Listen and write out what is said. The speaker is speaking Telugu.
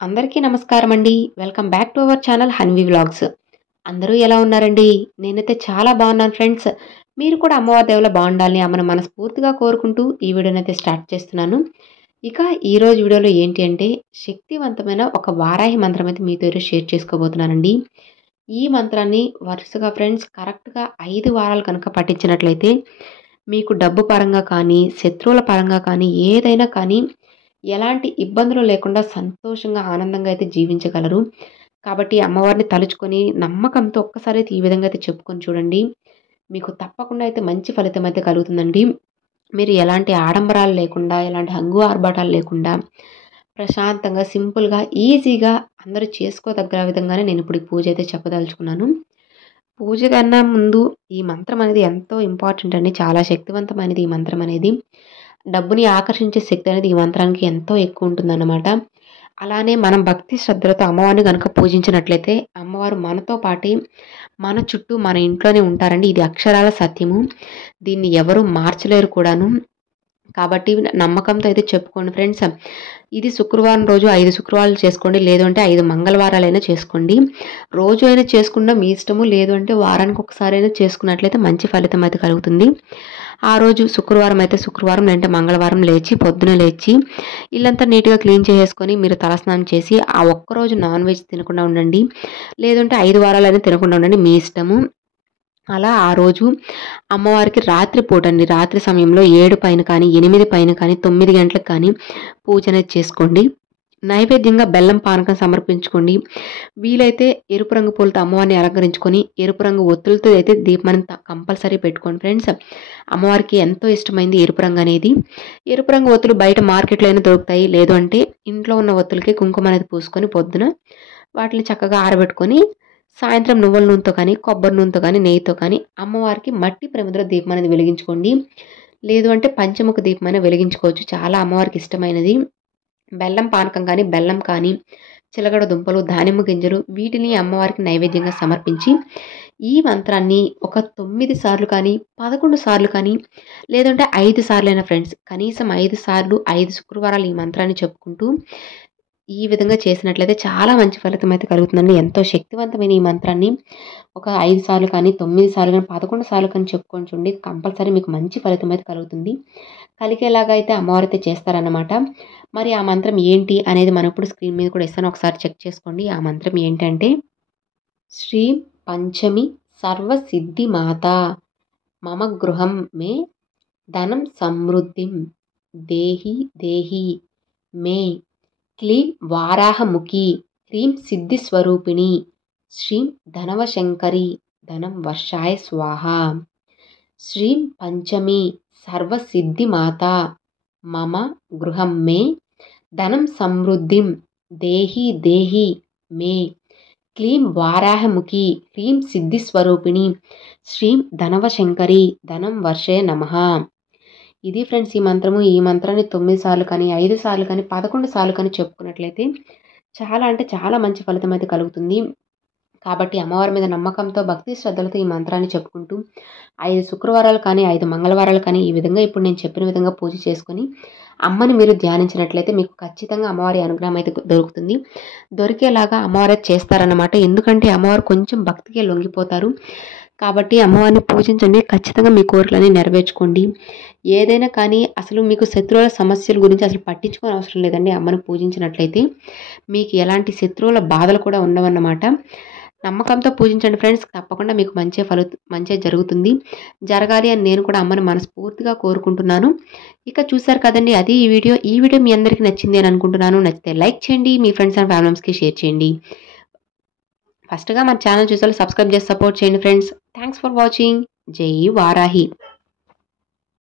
అందరికీ నమస్కారం అండి. Welcome back to our channel Hanvi vlogs. అందరూ ఎలా ఉన్నారండి? నేనైతే చాలా బాగున్నాను ఫ్రెండ్స్. మీరు కూడా అమ్మవారి దయవల్ల బాగుండాలని అమ్మను మనస్ఫూర్తిగా కోరుకుంటూ ఈ వీడియోనైతే స్టార్ట్ చేస్తున్నాను. ఇక ఈరోజు వీడియోలో ఏంటి అంటే శక్తివంతమైన ఒక వారాహి మంత్రం అయితే మీతో ఈరోజు షేర్ చేసుకోబోతున్నానండి. ఈ మంత్రాన్ని వరుసగా ఫ్రెండ్స్ కరెక్ట్‌గా 5 వారాలు కనుక పఠించినట్లయితే మీకు డబ్బు పరంగా కానీ, శత్రువుల పరంగా కానీ ఏదైనా కానీ ఎలాంటి ఇబ్బందులు లేకుండా సంతోషంగా, ఆనందంగా అయితే జీవించగలరు. కాబట్టి అమ్మవారిని తలుచుకొని నమ్మకంతో ఒక్కసారి అయితే ఈ విధంగా అయితే చెప్పుకొని చూడండి. మీకు తప్పకుండా అయితే మంచి ఫలితం అయితే కలుగుతుందండి. మీరు ఎలాంటి ఆడంబరాలు లేకుండా, ఎలాంటి హంగు ఆర్భాటాలు లేకుండా ప్రశాంతంగా, సింపుల్‌గా, ఈజీగా అందరూ చేసుకోదగ్గ విధంగానే నేను ఇప్పుడు ఈ పూజ అయితే చెప్పదలుచుకున్నాను. పూజ కన్నా ముందు ఈ మంత్రం అనేది ఎంతో ఇంపార్టెంట్ అండి. చాలా శక్తివంతమైనది ఈ మంత్రం అనేది. డబ్బుని ఆకర్షించే శక్తి అనేది ఈ మంత్రానికి ఎంతో ఎక్కువ ఉంటుందన్నమాట. అలానే మనం భక్తి శ్రద్ధలతో అమ్మవారిని గనుక పూజించినట్లయితే అమ్మవారు మనతో పాటి మన చుట్టూ మన ఇంట్లోనే ఉంటారండి. ఇది అక్షరాల సత్యము. దీన్ని ఎవరు మార్చలేరు కూడాను. కాబట్టి నమ్మకంతో అయితే చెప్పుకోండి ఫ్రెండ్స్. ఇది శుక్రవారం రోజు 5 శుక్రవారాలు చేసుకోండి. లేదు అంటే 5 మంగళవారాలైనా చేసుకోండి. రోజు అయినా చేసుకున్న మీ ఇష్టము. లేదు అంటే వారానికి ఒకసారైనా చేసుకున్నట్లయితే మంచి ఫలితం అయితే కలుగుతుంది. ఆ రోజు శుక్రవారం అయితే శుక్రవారం లేదంటే మంగళవారం లేచి పొద్దున లేచి ఇల్లంతా నీట్‌గా క్లీన్ చేసేసుకొని మీరు తలస్నానం చేసి ఆ ఒక్కరోజు నాన్ వెజ్ తినకుండా ఉండండి. లేదంటే 5 వారాలైనా తినకుండా ఉండండి. మీ ఇష్టము. అలా ఆ రోజు అమ్మవారికి రాత్రి పూటండి. రాత్రి సమయంలో 7 పైన కానీ, 8 పైన కానీ, 9 గంటలకు కానీ పూజ అనేది చేసుకోండి. నైవేద్యంగా బెల్లం పానకం సమర్పించుకోండి. వీలైతే ఎరుపు రంగు పూలతో అమ్మవారిని అలంకరించుకొని, ఎరుపు రంగు ఒత్తులతో అయితే దీపాన్ని కంపల్సరీ పెట్టుకోండి ఫ్రెండ్స్. అమ్మవారికి ఎంతో ఇష్టమైంది ఎరుపు రంగు అనేది. ఎరుపు రంగు ఒత్తులు బయట మార్కెట్‌లో అయినా దొరుకుతాయి. లేదు అంటే ఇంట్లో ఉన్న ఒత్తులకి కుంకుమ అనేది పూసుకొని పొద్దున వాటిని చక్కగా ఆరబెట్టుకొని సాయంత్రం నువ్వుల నూనెతో కానీ, కొబ్బరి నూనెతో కానీ, నెయ్యితో కానీ అమ్మవారికి మట్టి ప్రమిదలో దీపం అనేది వెలిగించుకోండి. లేదు అంటే పంచముఖ దీపం అయినా వెలిగించుకోవచ్చు. చాలా అమ్మవారికి ఇష్టమైనది. బెల్లం పానకం కానీ, బెల్లం కానీ, చిలకడ దుంపలు, దానిమ్మ గింజలు వీటిని అమ్మవారికి నైవేద్యంగా సమర్పించి ఈ మంత్రాన్ని ఒక 9 సార్లు కానీ, 11 సార్లు కానీ, లేదంటే 5 సార్లైనా ఫ్రెండ్స్ కనీసం 5 సార్లు 5 శుక్రవారాలు ఈ మంత్రాన్ని చెప్పుకుంటూ ఈ విధంగా చేసినట్లయితే చాలా మంచి ఫలితం అయితే కలుగుతుందండి. ఎంతో శక్తివంతమైన ఈ మంత్రాన్ని ఒక 5 సార్లు కానీ, 9 సార్లు కానీ, 11 సార్లు కానీ చెప్పుకొని చూడండి. కంపల్సరీ మీకు మంచి ఫలితం అయితే కలుగుతుంది. కలిగేలాగా అయితే అమ్మవారైతే చేస్తారన్నమాట. మరి ఆ మంత్రం ఏంటి అనేది మనం ఇప్పుడు స్క్రీన్ మీద కూడా ఇస్తాను. ఒకసారి చెక్ చేసుకోండి. ఆ మంత్రం ఏంటంటే శ్రీ పంచమి సర్వసిద్ధి మాత మమ గృహం మే ధనం సమృద్ధిం దేహి దేహి మే క్లీం వారాహముఖి హ్రీం సిద్ధిస్వరూపిణి శ్రీం ధనవశంకరి ధనం వర్షాయ స్వాహ. శ్రీం పంచమి సర్వసిద్ధిమాత మమ గృహం మే ధనం సమృద్ధిం దేహి దేహి మే క్లీం వారాహముఖి హ్రీం సిద్ధిస్వరూపిణి శ్రీం ధనవశంకరి ధనం వర్షే నమః. ఇది ఫ్రెండ్స్ ఈ మంత్రము. ఈ మంత్రాన్ని 9 సార్లు కానీ, 5 సార్లు కానీ, 11 సార్లు కానీ చెప్పుకున్నట్లయితే చాలా అంటే చాలా మంచి ఫలితం అయితే కలుగుతుంది. కాబట్టి అమ్మవారి మీద నమ్మకంతో, భక్తి శ్రద్ధలతో ఈ మంత్రాన్ని చెప్పుకుంటూ 5 శుక్రవారాలు కానీ, 5 మంగళవారాలు కానీ ఈ విధంగా ఇప్పుడు నేను చెప్పిన విధంగా పూజ చేసుకొని అమ్మని మీరు ధ్యానించినట్లయితే మీకు ఖచ్చితంగా అమ్మవారి అనుగ్రహం అయితే దొరుకుతుంది. దొరికేలాగా అమ్మవారు చేస్తారన్నమాట. ఎందుకంటే అమ్మవారు కొంచెం భక్తికే లొంగిపోతారు. కాబట్టి అమ్మవారిని పూజించండి. ఖచ్చితంగా మీ కోరికలన్నీ నెరవేర్చుకోండి. ఏదైనా కానీ అసలు మీకు శత్రువుల సమస్యల గురించి అసలు పట్టించుకోని అవసరం లేదండి. అమ్మను పూజించినట్లయితే మీకు ఎలాంటి శత్రువుల బాధలు కూడా ఉండవన్నమాట. నమ్మకంతో పూజించండి ఫ్రెండ్స్. తప్పకుండా మీకు మంచే జరుగుతుంది. జరగాలి అని నేను కూడా అమ్మని మనస్ఫూర్తిగా కోరుకుంటున్నాను. ఇక చూసారు కదండి, అది ఈ వీడియో. ఈ వీడియో మీ అందరికీ నచ్చింది అని అనుకుంటున్నాను. నచ్చితే లైక్ చేయండి. మీ ఫ్రెండ్స్ అండ్ ఫ్యామిలీస్కి షేర్ చేయండి. ఫస్ట్గా మన ఛానల్ చూసారు సబ్స్క్రైబ్ చేసి సపోర్ట్ చేయండి ఫ్రెండ్స్. Thanks for watching. జై వారాహి.